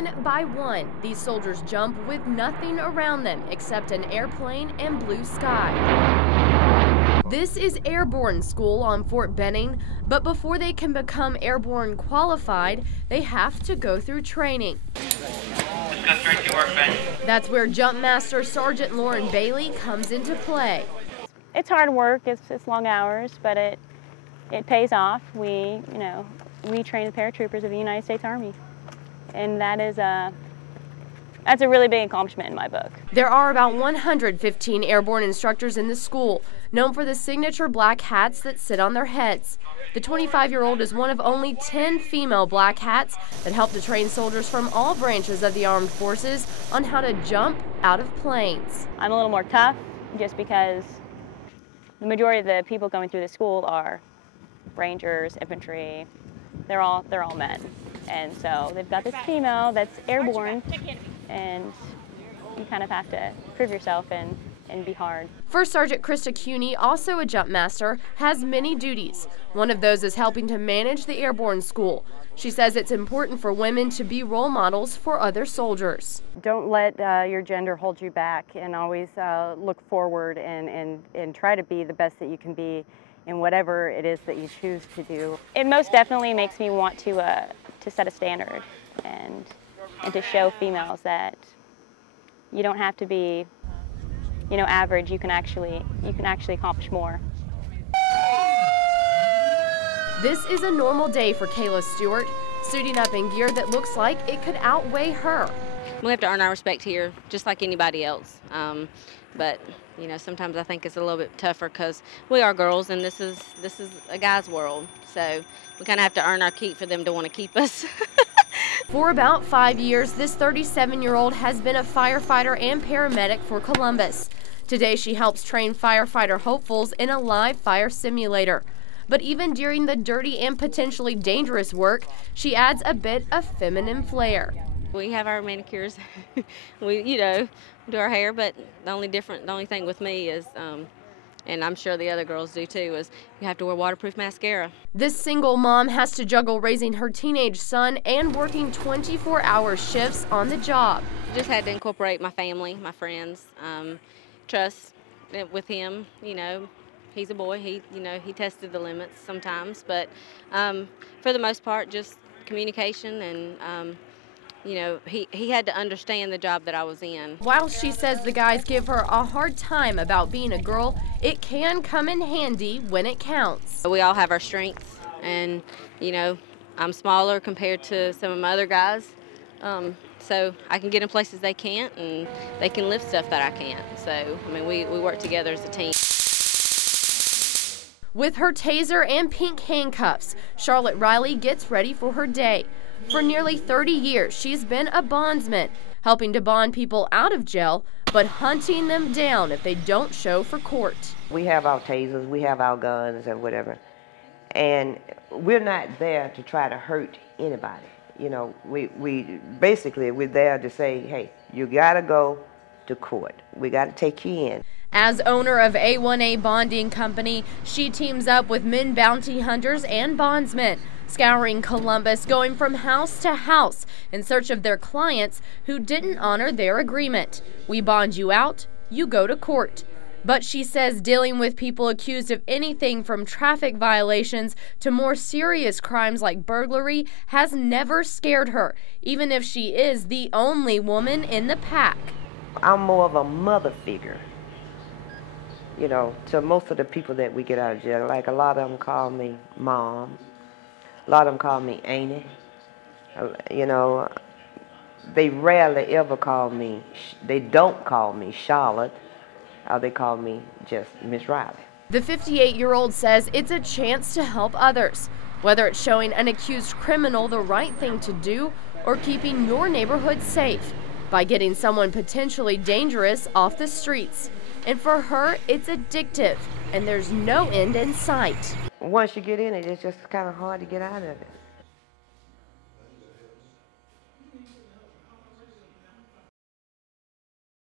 One by one, these soldiers jump with nothing around them except an airplane and blue sky. This is Airborne School on Fort Benning, but before they can become airborne qualified, they have to go through training. Just go straight to work bench. That's where Jump Master Sergeant Lauren Bailey comes into play. It's hard work, it's long hours, but it pays off. We train the paratroopers of the United States Army, and that's a really big accomplishment in my book. There are about 115 airborne instructors in the school, known for the signature black hats that sit on their heads. The 25-year-old is one of only 10 female black hats that help to train soldiers from all branches of the armed forces on how to jump out of planes. I'm a little more tough just because the majority of the people going through the school are Rangers, infantry. They're all men. And so they've got this female that's airborne, and you kind of have to prove yourself and be hard. First Sergeant Krista Cuney, also a jump master, has many duties. One of those is helping to manage the airborne school. She says it's important for women to be role models for other soldiers. Don't let your gender hold you back, and always look forward and try to be the best that you can be in whatever it is that you choose to do. It most definitely makes me want to set a standard and to show females that you don't have to be, average. You can actually accomplish more. This is a normal day for Kayla Stewart, suiting up in gear that looks like it could outweigh her. We have to earn our respect here, just like anybody else. But sometimes I think it's a little bit tougher because we are girls, and this is a guy's world. So we kind of have to earn our keep for them to want to keep us. For about 5 years, this 37-year-old has been a firefighter and paramedic for Columbus. Today, she helps train firefighter hopefuls in a live fire simulator. But even during the dirty and potentially dangerous work, she adds a bit of feminine flair. We have our manicures, we do our hair, but the only thing with me is, and I'm sure the other girls do too, is you have to wear waterproof mascara. This single mom has to juggle raising her teenage son and working 24-hour shifts on the job. Just had to incorporate my family, my friends, trust with him. He's a boy. He tested the limits sometimes, but for the most part, just communication and. He had to understand the job that I was in. While she says the guys give her a hard time about being a girl, it can come in handy when it counts. We all have our strengths, and I'm smaller compared to some of my other guys, so I can get in places they can't, and they can lift stuff that I can't. So we work together as a team. With her taser and pink handcuffs, Charlotte Riley gets ready for her day. For nearly 30 years, she's been a bondsman, helping to bond people out of jail, but hunting them down if they don't show for court. We have our tasers, we have our guns and whatever, and we're not there to try to hurt anybody. We're there to say, hey, you gotta go to court. We gotta take you in. As owner of A1A Bonding Company, she teams up with men bounty hunters and bondsmen, scouring Columbus, going from house to house in search of their clients who didn't honor their agreement. We bond you out, you go to court. But she says dealing with people accused of anything from traffic violations to more serious crimes like burglary has never scared her, even if she is the only woman in the pack. I'm more of a mother figure, to most of the people that we get out of jail. Like, a lot of them call me Mom. A lot of them call me Auntie. They rarely ever call me, they don't call me Charlotte, or they call me just Miss Riley. The 58-year-old says it's a chance to help others, whether it's showing an accused criminal the right thing to do or keeping your neighborhood safe by getting someone potentially dangerous off the streets. And for her, it's addictive, and there's no end in sight. Once you get in it, it's just kind of hard to get out of it.